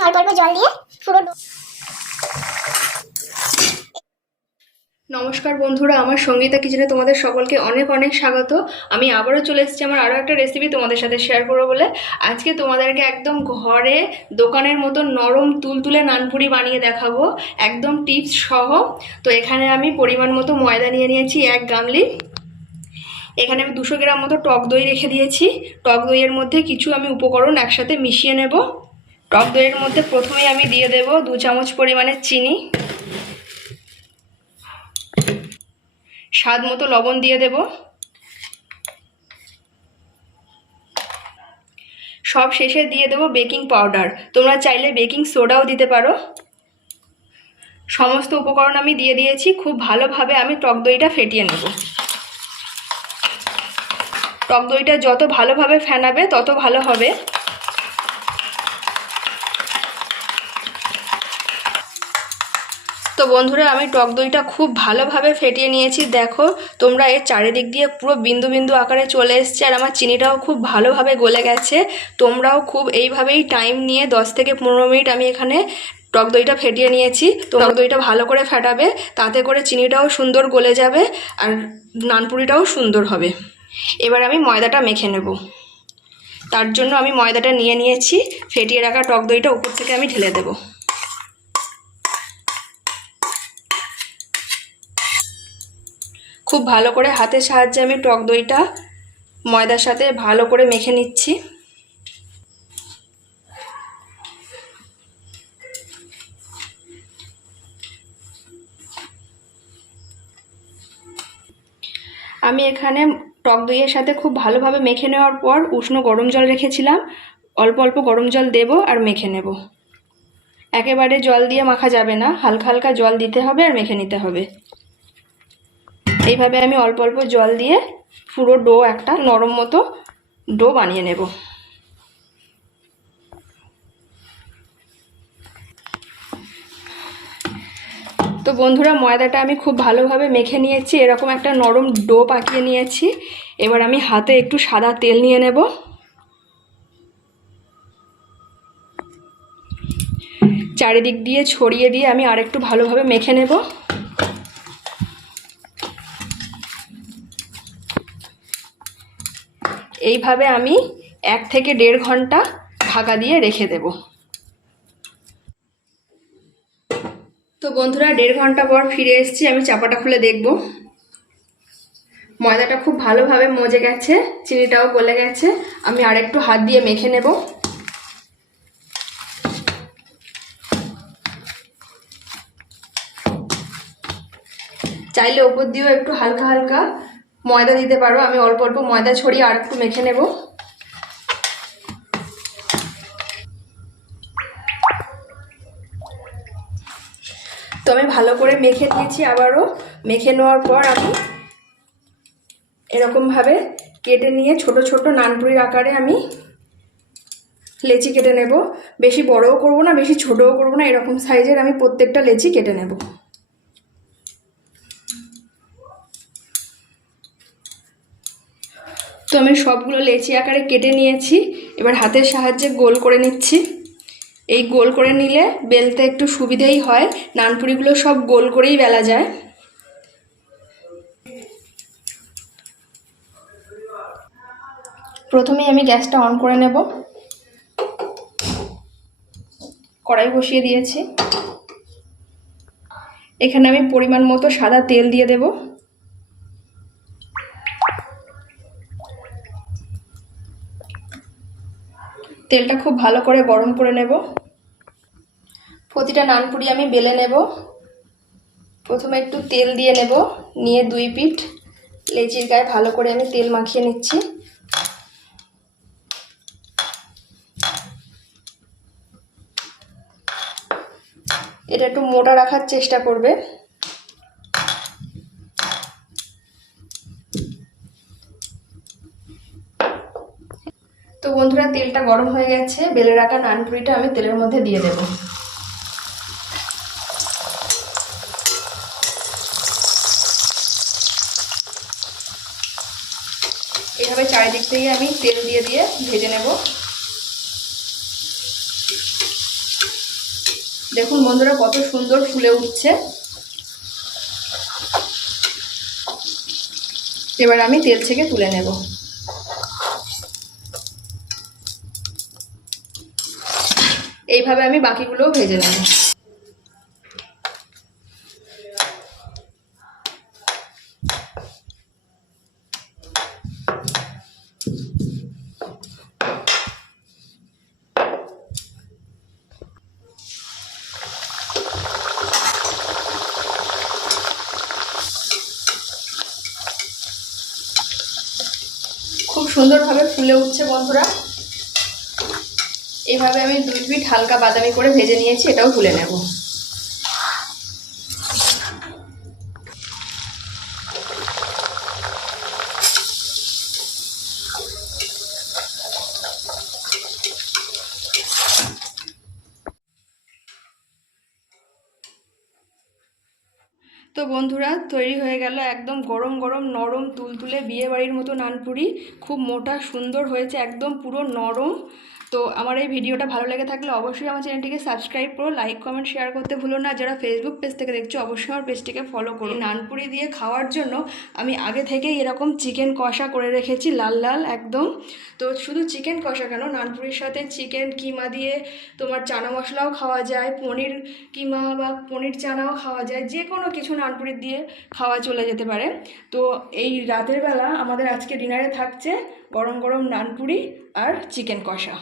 অল্প অল্প জল দিয়ে পুরো। নমস্কার বন্ধুরা, আমার সঙ্গীতা কিচেনে তোমাদের সকলকে অনেক অনেক স্বাগত। আমি আবারও চলে এসেছি আমার আরও একটা রেসিপি তোমাদের সাথে শেয়ার করবো বলে। আজকে তোমাদেরকে একদম ঘরে দোকানের মতো নরম তুলতুলে নানপুরি বানিয়ে দেখাবো, একদম টিপস সহ। তো এখানে আমি পরিমাণ মতো ময়দা নিয়ে নিয়েছি 1 গামলি। এখানে আমি 200 গ্রাম মতো টক দই রেখে দিয়েছি। টক দইয়ের মধ্যে কিছু আমি উপকরণ একসাথে মিশিয়ে নেব। টক দইয়ের মধ্যে প্রথমেই আমি দিয়ে দেব 2 চামচ পরিমাণের চিনি, স্বাদ মতো লবণ দিয়ে দেব, সব শেষে দিয়ে দেব বেকিং পাউডার। তোমরা চাইলে বেকিং সোডাও দিতে পারো। সমস্ত উপকরণ আমি দিয়ে দিয়েছি। খুব ভালোভাবে আমি টক দইটা ফেটিয়ে নেব। টক দইটা যত ভালোভাবে ফেনাবে তত ভালো হবে। তো বন্ধুরা, আমি টক দইটা খুব ভালোভাবে ফেটিয়ে নিয়েছি। দেখো তোমরা, এর চারিদিক দিয়ে পুরো বিন্দু বিন্দু আকারে চলে এসছে, আর আমার চিনিটাও খুব ভালোভাবে গলে গেছে। তোমরাও খুব এইভাবেই টাইম নিয়ে 10 থেকে 15 মিনিট আমি এখানে টক দইটা ফেটিয়ে নিয়েছি। টক দইটা ভালো করে ফেটাবে, তাতে করে চিনিটাও সুন্দর গলে যাবে আর নানপুরিটাও সুন্দর হবে। এবার আমি ময়দাটা মেখে নেব। তার জন্য আমি ময়দাটা নিয়ে নিয়েছি। ফেটিয়ে রাখা টক দইটা উপর থেকে আমি ঢেলে দেবো। খুব ভালো করে হাতের সাহায্যে আমি টক দইটা ময়দার সাথে ভালো করে মেখে নিচ্ছি। আমি এখানে টক দইয়ের সাথে খুব ভালোভাবে মেখে নেওয়ার পর উষ্ণ গরম জল রেখেছিলাম। অল্প অল্প গরম জল দেব আর মেখে নেব। একেবারে জল দিয়ে মাখা যাবে না, হালকা হালকা জল দিতে হবে আর মেখে নিতে হবে। এইভাবে আমি অল্প অল্প জল দিয়ে পুরো ডো একটা নরম মতো ডো বানিয়ে নেব। তো বন্ধুরা, ময়দাটা আমি খুব ভালোভাবে মেখে নিয়েছি। এরকম একটা নরম ডো পাকিয়ে নিয়েছি। এবার আমি হাতে একটু সাদা তেল নিয়ে নেব। চারিদিক দিয়ে ছড়িয়ে দিয়ে আমি আরেকটু ভালোভাবে মেখে নেব। এইভাবে আমি 1 থেকে 1.5 ঘন্টা ঢাকা দিয়ে রেখে দেব। তো বন্ধুরা, 1.5 ঘন্টা পর ফিরে এসেছি। আমি চাপাটা খুলে দেখব। ময়দাটা খুব ভালোভাবে মজে গেছে, চিনিটাও গলে গেছে। আমি আরেকটু হাত দিয়ে মেখে নেব। চাইলে ওপর দিয়েও একটু হালকা হালকা ময়দা দিতে পারো। আমি অল্প অল্প ময়দা ছড়িয়ে আর একটু মেখে নেব। তো আমি ভালো করে মেখে নিয়েছি। আবারও মেখে নেওয়ার পর আমি এরকমভাবে কেটে নিয়ে ছোট ছোট নানপুরির আকারে আমি লেচি কেটে নেব। বেশি বড়ও করব না, বেশি ছোটও করব না, এরকম সাইজের আমি প্রত্যেকটা লেচি কেটে নেব। তো আমি সবগুলো লেচি আকারে কেটে নিয়েছি। এবার হাতের সাহায্যে গোল করে নিচ্ছি। এই গোল করে নিলে বেলতে একটু সুবিধেই হয়। নানপুরিগুলো সব গোল করেই বেলা যায়। প্রথমেই আমি গ্যাসটা অন করে নেব। কড়াই বসিয়ে দিয়েছি। এখানে আমি পরিমাণ মতো সাদা তেল দিয়ে দেব। তেলটা খুব ভালো করে গরম করে নেব। প্রতিটা নানপুরি আমি বেলে নেব। প্রথমে একটু তেল দিয়ে নেব, নিয়ে 2 পিঠ লেচির গায়ে ভালো করে আমি তেল মাখিয়ে নিচ্ছি। এটা একটু মোটা রাখার চেষ্টা করবে। তো বন্ধুরা, তেলটা গরম হয়ে গেছে। বেলে রাখা নানপুরিটা আমি তেলের মধ্যে দিয়ে দেব। এভাবে চারিদিক থেকে আমি তেল দিয়ে দিয়ে ভেজে নেব। দেখুন বন্ধুরা কত সুন্দর ফুলে উঠছে। এবার আমি তেল থেকে তুলে নেব। এইভাবে আমি বাকিগুলোও ভেজে নেব। খুব সুন্দরভাবে ফুলে উঠছে বন্ধুরা। এইভাবে আমি 2 পিঠ হালকা বাদামি করে ভেজে নিয়েছি, এটাও তুলে নেব। তো বন্ধুরা তৈরি হয়ে গেল একদম গরম গরম নরম তুলতুলে বিয়েবাড়ির মতো নানপুরি। খুব মোটা সুন্দর হয়েছে, একদম পুরো নরম। তো আমার এই ভিডিওটা ভালো লেগে থাকলে অবশ্যই আমার চ্যানেলটিকে সাবস্ক্রাইব করো, লাইক কমেন্ট শেয়ার করতে ভুলো না। যারা ফেসবুক পেজ থেকে দেখছো অবশ্যই আমার পেজটিকে ফলো করো। নানপুরি দিয়ে খাওয়ার জন্য আমি আগে থেকেই এরকম চিকেন কষা করে রেখেছি, লাল লাল একদম। তো শুধু চিকেন কষা কেন, নানপুরির সাথে চিকেন কিমা দিয়ে তোমার চানা মশলাও খাওয়া যায়, পনির কিমা বা পনির চানাও খাওয়া যায়, যে কোনো কিছু নানপুরি দিয়ে খাওয়া চলে যেতে পারে। তো এই রাতের বেলা আমাদের আজকে ডিনারে থাকছে গরম গরম নানপুরি আর চিকেন কষা।